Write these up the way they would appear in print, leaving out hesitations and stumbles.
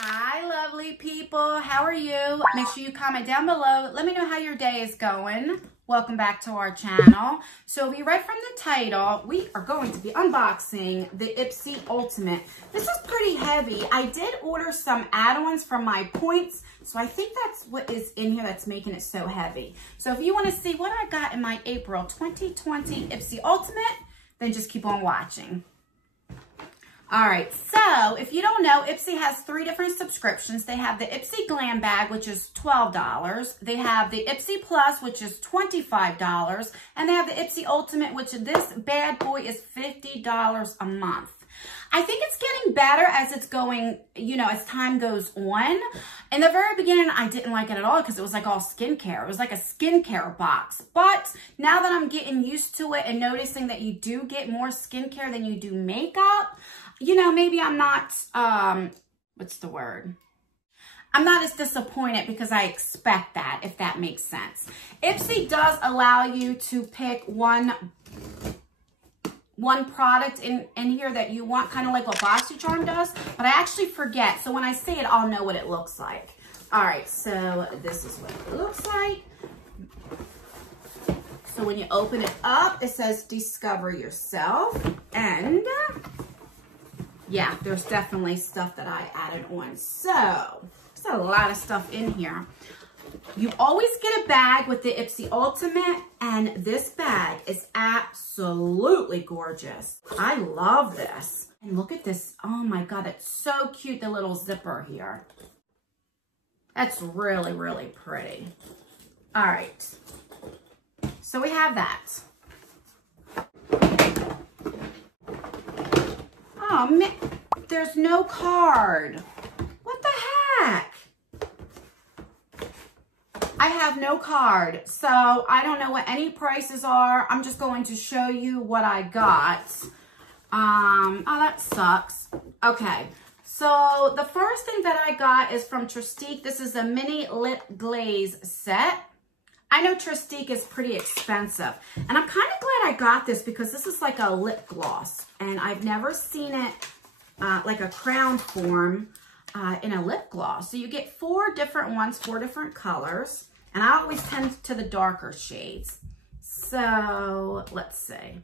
Hi, lovely people. How are you? Make sure you comment down below. Let me know how your day is going. Welcome back to our channel. So if you read from the title, we are going to be unboxing the IPSY Ultimate. This is pretty heavy. I did order some add-ons from my points, so I think that's what is in here that's making it so heavy. So if you want to see what I got in my April 2020 IPSY Ultimate, then just keep on watching. All right, so if you don't know, IPSY has 3 different subscriptions. They have the IPSY Glam Bag, which is $12. They have the IPSY Plus, which is $25. And they have the IPSY Ultimate, which this bad boy is $50 a month. I think it's getting better as it's going, you know, as time goes on. In the very beginning, I didn't like it at all because it was like all skincare. It was like a skincare box. But now that I'm getting used to it and noticing that you do get more skincare than you do makeup, you know, maybe I'm not, what's the word? I'm not as disappointed because I expect that, if that makes sense. IPSY does allow you to pick one product in here that you want, kind of like what BOXYCHARM does, but I actually forget. So when I say it, I'll know what it looks like. All right, so this is what it looks like. So when you open it up, it says discover yourself. And yeah, there's definitely stuff that I added on. So there's a lot of stuff in here. You always get a bag with the IPSY Ultimate, and this bag is absolutely gorgeous. I love this. And look at this. Oh my God, it's so cute, the little zipper here. That's really, really pretty. All right. So we have that. Oh man, there's no card. What the heck? I have no card, so I don't know what any prices are. I'm just going to show you what I got. Oh, that sucks. Okay, so the first thing that I got is from Trestique. This is a mini lip glaze set. I know Trestique is pretty expensive, and I'm kind of glad I got this because this is like a lip gloss, and I've never seen it like a crown form in a lip gloss. So you get 4 different ones, 4 different colors, and I always tend to the darker shades. So let's see.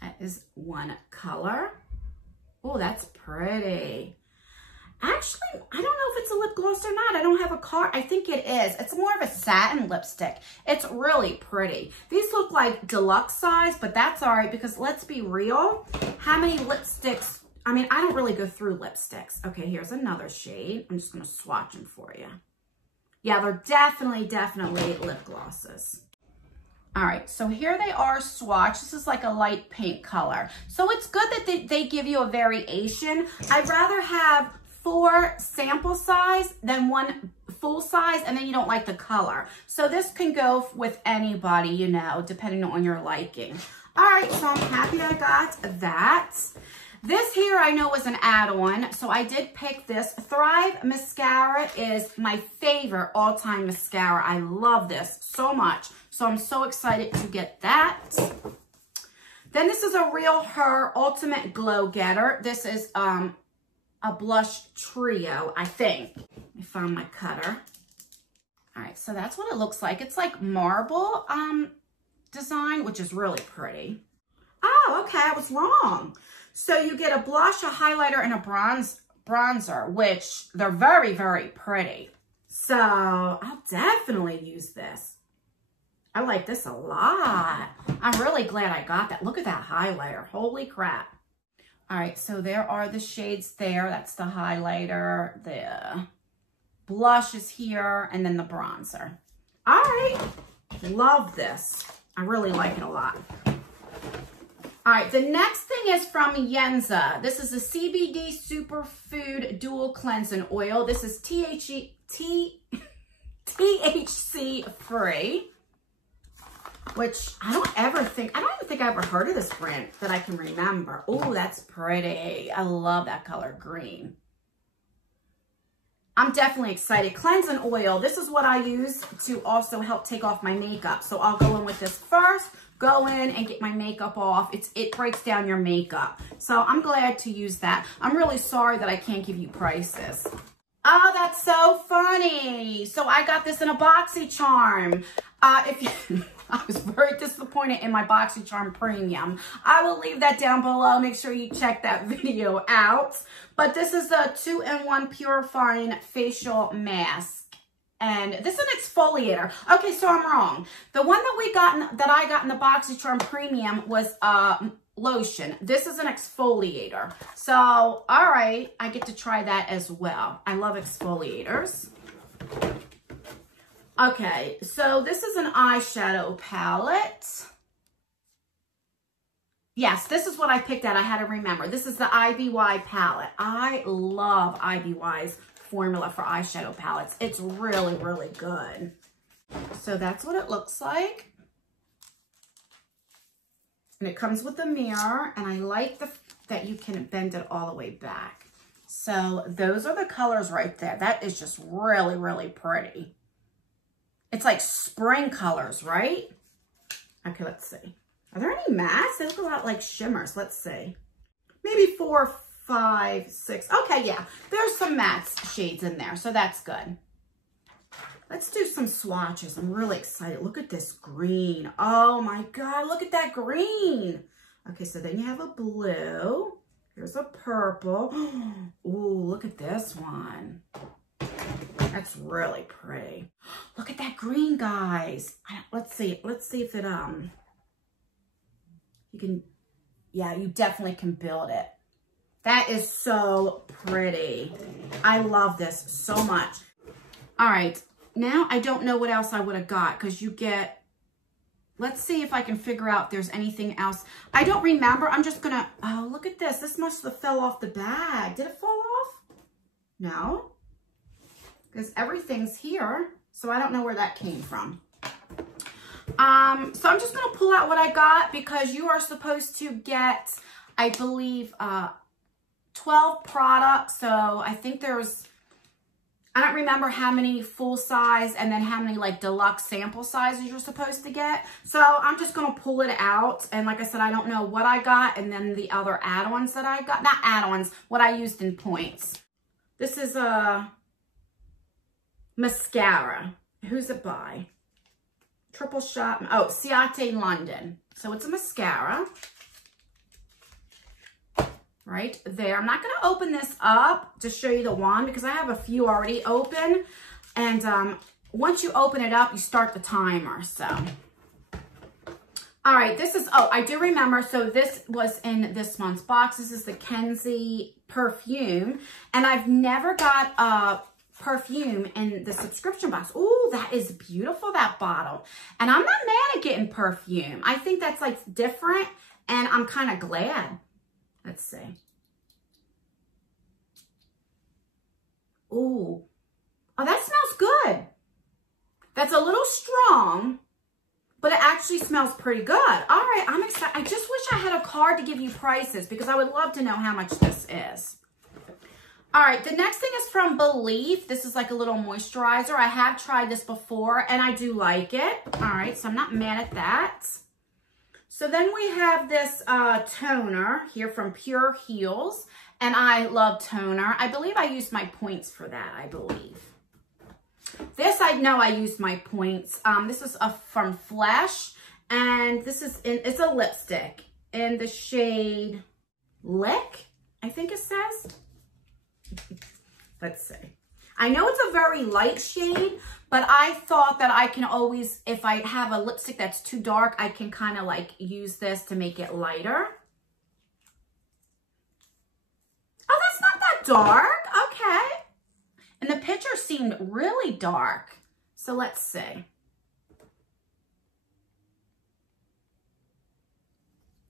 That is one color. Oh, that's pretty. Actually, I don't know if it's a lip gloss or not. I don't have a card. I think it is. It's more of a satin lipstick. It's really pretty. These look like deluxe size, but that's all right because let's be real. How many lipsticks? I mean, I don't really go through lipsticks. Okay, here's another shade. I'm just going to swatch them for you. Yeah, they're definitely lip glosses. All right, so here they are swatched. This is like a light pink color. So it's good that they give you a variation. I'd rather have 4 sample size than 1 full size, and then you don't like the color. So this can go with anybody, you know, depending on your liking. All right, so I'm happy I got that. This here I know was an add-on, so I did pick this. Thrive Mascara is my favorite all-time mascara. I love this so much, so I'm so excited to get that. Then this is a Real Her Ultimate Glow Getter. This is a blush trio, I think. Let me find my cutter. All right, so that's what it looks like. It's like marble design, which is really pretty. Oh, okay, I was wrong. So you get a blush, a highlighter, and a bronzer, which they're very, very pretty. So I'll definitely use this. I like this a lot. I'm really glad I got that. Look at that highlighter. Holy crap. All right, so there are the shades there. That's the highlighter. The blush is here, and then the bronzer. All right, love this. I really like it a lot. All right, the next thing is from Yenza. This is a CBD Superfood Dual Cleansing Oil. This is THC free, which I don't even think I ever heard of this brand that I can remember. Oh, that's pretty. I love that color green. I'm definitely excited. Cleansing oil. This is what I use to also help take off my makeup. So I'll go in with this first go in and get my makeup off. It breaks down your makeup. So I'm glad to use that. I'm really sorry that I can't give you prices. Oh, that's so funny. So I got this in a BOXYCHARM. I was very disappointed in my BOXYCHARM Premium. I will leave that down below. Make sure you check that video out. But this is a 2-in-1 purifying facial mask. And this is an exfoliator. Okay, so I'm wrong. The one that I got in the BOXYCHARM Premium was lotion. This is an exfoliator. So, all right, I get to try that as well. I love exfoliators. Okay, so this is an eyeshadow palette. Yes, this is what I picked out. I had to remember. This is the IPSY palette. I love IPSY's formula for eyeshadow palettes. It's really, really good. So that's what it looks like. And it comes with a mirror, and I like that you can bend it all the way back. So those are the colors right there. That is just really, really pretty. It's like spring colors, right? Okay, let's see. Are there any mattes? They look a lot like shimmers. Let's see. Maybe 4, 5, 6. Okay, yeah. There's some matte shades in there, so that's good. Let's do some swatches. I'm really excited. Look at this green. Oh my God, look at that green. Okay, so then you have a blue. Here's a purple. Ooh, look at this one. That's really pretty. Look at that green, guys. Let's see if it, you can, yeah, you definitely can build it. That is so pretty. I love this so much. All right. Now, I don't know what else I would have got because you get, let's see if I can figure out if there's anything else. I don't remember. I'm just going to, oh, look at this. This must have fell off the bag. Did it fall off? No. Because everything's here. So I don't know where that came from. So I'm just going to pull out what I got because you are supposed to get, I believe, 12 products. So I think there's, I don't remember how many full size and then how many like deluxe sample sizes you're supposed to get. So I'm just going to pull it out. And like I said, I don't know what I got. And then the other add-ons that I got, not add-ons, what I used in points. This is a mascara. Who's it by? Triple Shot. Oh, Ciate London. So it's a mascara. Right there. I'm not going to open this up to show you the wand because I have a few already open. And once you open it up, you start the timer. So, all right, this is, oh, I do remember. So this was in this month's box. This is the Kenzie Perfume. And I've never got a perfume in the subscription box. Oh, that is beautiful, that bottle. And I'm not mad at getting perfume. I think that's like different. And I'm kind of glad. Let's see. Ooh. Oh, that smells good. That's a little strong, but it actually smells pretty good. All right, I'm excited. I just wish I had a card to give you prices because I would love to know how much this is. All right, the next thing is from Belief. This is like a little moisturizer. I have tried this before, and I do like it. All right, so I'm not mad at that. So then we have this toner here from Pure Heals, and I love toner. I believe I used my points for that, I believe. This, I know I used my points. This is from Flesh, and this is, it's a lipstick in the shade Lick, I think it says. Let's see. I know it's a very light shade, but I thought that I can always, if I have a lipstick that's too dark, I can kind of like use this to make it lighter. Oh, that's not that dark. Okay. And the picture seemed really dark. So let's see.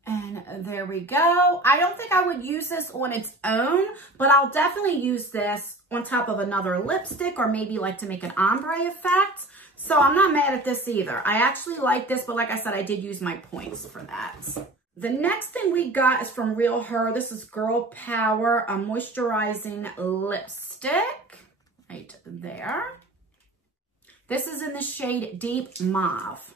And there we go. I don't think I would use this on its own, but I'll definitely use this on top of another lipstick or maybe like to make an ombre effect. So I'm not mad at this either. I actually like this, but like I said, I did use my points for that. The next thing we got is from Real Her. This is Girl Power, a moisturizing lipstick right there. This is in the shade Deep Mauve.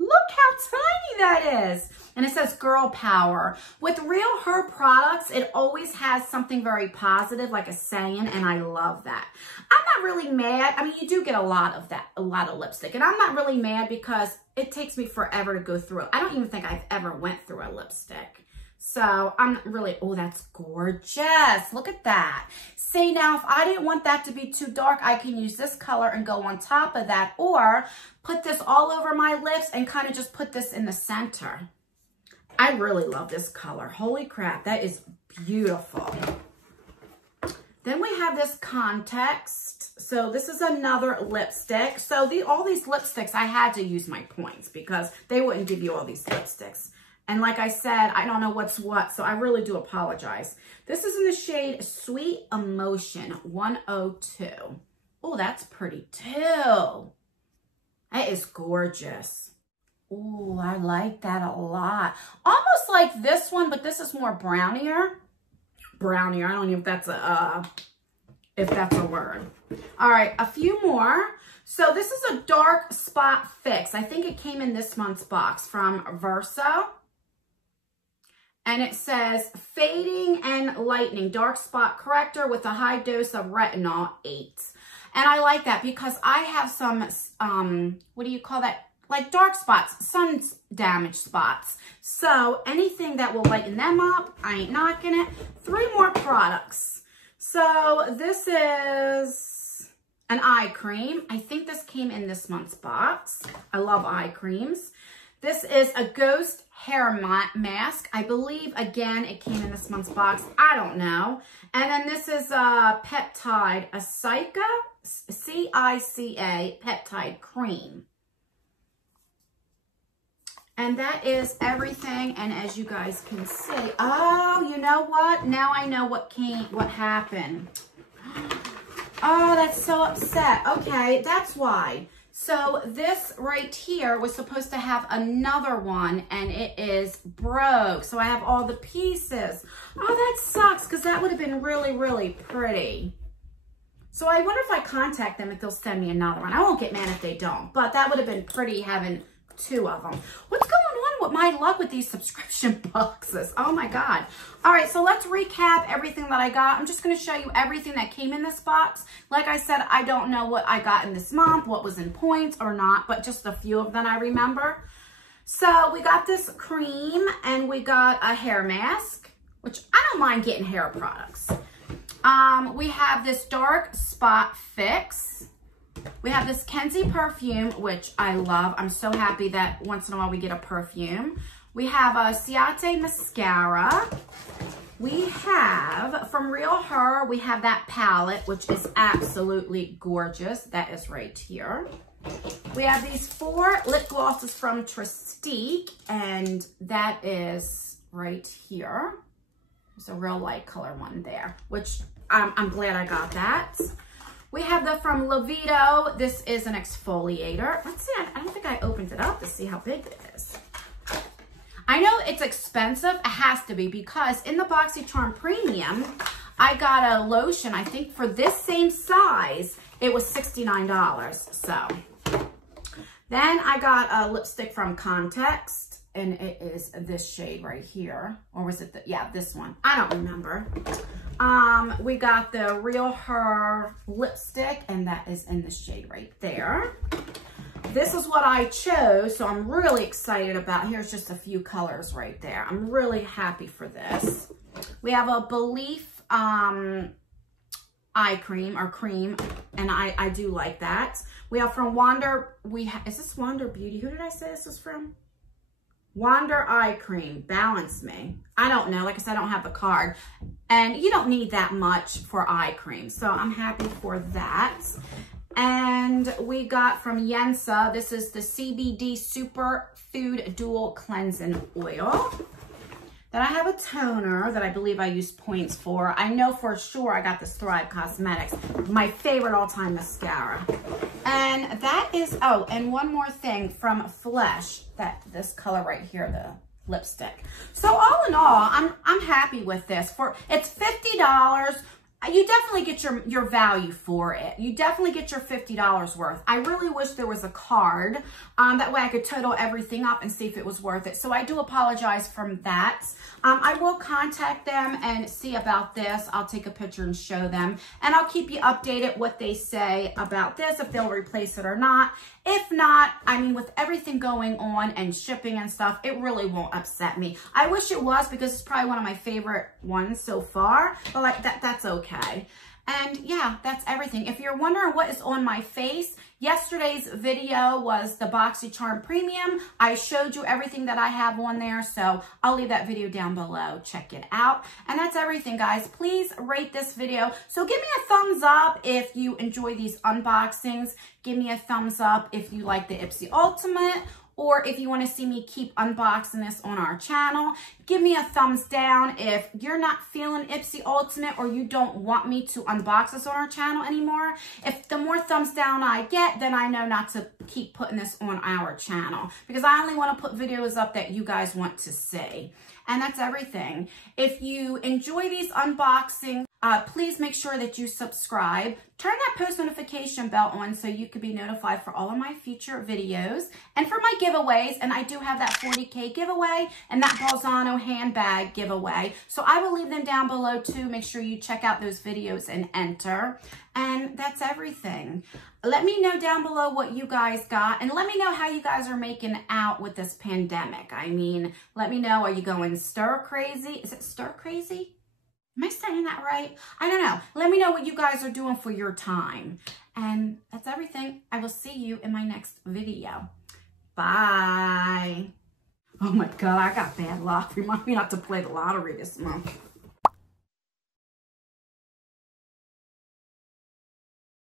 Look how tiny that is. And it says girl power. With Real Her products, it always has something very positive, like a saying, and I love that. I'm not really mad. I mean, you do get a lot of lipstick, and I'm not really mad because it takes me forever to go through it. I don't even think I've ever went through a lipstick. So I'm really, oh, that's gorgeous. Look at that. See, now, if I didn't want that to be too dark, I can use this color and go on top of that, or put this all over my lips and kind of just put this in the center. I really love this color. Holy crap, that is beautiful. Then we have this Context. So this is another lipstick. So all these lipsticks, I had to use my points because they wouldn't give you all these lipsticks. And like I said, I don't know what's what, so I really do apologize. This is in the shade Sweet Emotion 102. Oh, that's pretty too. That is gorgeous. Oh, I like that a lot. Almost like this one, but this is more brownier. Brownier, I don't know if that's a word. All right, a few more. So this is a dark spot fix. I think it came in this month's box from Verso. And it says fading and lightening dark spot corrector with a high dose of retinol 8. And I like that because I have some, what do you call that? Like dark spots, sun damage spots. So anything that will lighten them up, I ain't knocking it. 3 more products. So this is an eye cream. I think this came in this month's box. I love eye creams. This is a Ghost hair mask. I believe, again, it came in this month's box. I don't know. And then this is a peptide, a Cica, C-I-C-A peptide cream. And that is everything. And as you guys can see, oh, you know what? Now I know what happened. Oh, that's so upset. Okay, that's why. So this right here was supposed to have another one and it is broke. So I have all the pieces. Oh, that sucks because that would have been really, really pretty. So I wonder if I contact them if they'll send me another one. I won't get mad if they don't, but that would have been pretty having 2 of them. What's going on with my luck with these subscription boxes? Oh my God. All right, so let's recap everything that I got. I'm just going to show you everything that came in this box. Like I said, I don't know what I got in this month, what was in points or not, but just a few of them I remember. So we got this cream and we got a hair mask, which I don't mind getting hair products. We have this dark spot fix. We have this Kenzie perfume, which I love. I'm so happy that once in a while we get a perfume. We have a Ciate mascara. We have, from Real Her, we have that palette, which is absolutely gorgeous. That is right here. We have these 4 lip glosses from Tristique, and that is right here. There's a real light color one there, which I'm glad I got that. We have the from Levito. This is an exfoliator. Let's see, I don't think I opened it up to see how big it is. I know it's expensive. It has to be because in the BOXYCHARM Premium, I got a lotion, I think for this same size, it was $69. So then I got a lipstick from Context and it is this shade right here. Or was it, yeah, this one. I don't remember. We got the Real Her lipstick, and that is in the shade right there. This is what I chose, so I'm really excited about. Here's just a few colors right there. I'm really happy for this. We have a Belief eye cream, or cream, and I do like that. We have from Wander, is this Wander Beauty? Who did I say this was from? Wander Eye Cream, Balance Me. I don't know, like I said, I don't have the card. And you don't need that much for eye cream. So I'm happy for that. And we got from Yensa, this is the CBD Superfood Dual Cleansing Oil. Then I have a toner that I believe I used points for. I know for sure I got this Thrive Cosmetics, my favorite all-time mascara. And that is, oh, and one more thing from Flesh, this color right here, the lipstick. So all in all, I'm happy with this. It's $50. you definitely get your value for it. You definitely get your $50 worth. I really wish there was a card. That way I could total everything up and see if it was worth it. So I do apologize for that. I will contact them and see about this. I'll take a picture and show them. And I'll keep you updated what they say about this, if they'll replace it or not. If not, I mean, with everything going on and shipping and stuff, it really won't upset me. I wish it was, because it's probably one of my favorite ones so far, but like that's okay. And yeah, that's everything. If you're wondering what is on my face, yesterday's video was the BOXYCHARM Premium. I showed you everything that I have on there, so I'll leave that video down below. Check it out. And that's everything, guys. Please rate this video. So give me a thumbs up if you enjoy these unboxings. Give me a thumbs up if you like the IPSY Ultimate, or if you want to see me keep unboxing this on our channel. Give me a thumbs down if you're not feeling IPSY Ultimate, or you don't want me to unbox this on our channel anymore. If the more thumbs down I get, then I know not to keep putting this on our channel, because I only want to put videos up that you guys want to see. And that's everything. If you enjoy these unboxings, please make sure that you subscribe. Turn that post notification bell on so you can be notified for all of my future videos and for my giveaways. And I do have that 40K giveaway and that Balzano handbag giveaway. So I will leave them down below too. Make sure you check out those videos and enter. And that's everything. Let me know down below what you guys got, and let me know how you guys are making out with this pandemic. I mean, let me know, are you going stir crazy? Is it stir crazy? Am I saying that right? I don't know. Let me know what you guys are doing for your time. And that's everything. I will see you in my next video. Bye. Oh my God, I got bad luck. Remind me not to play the lottery this month.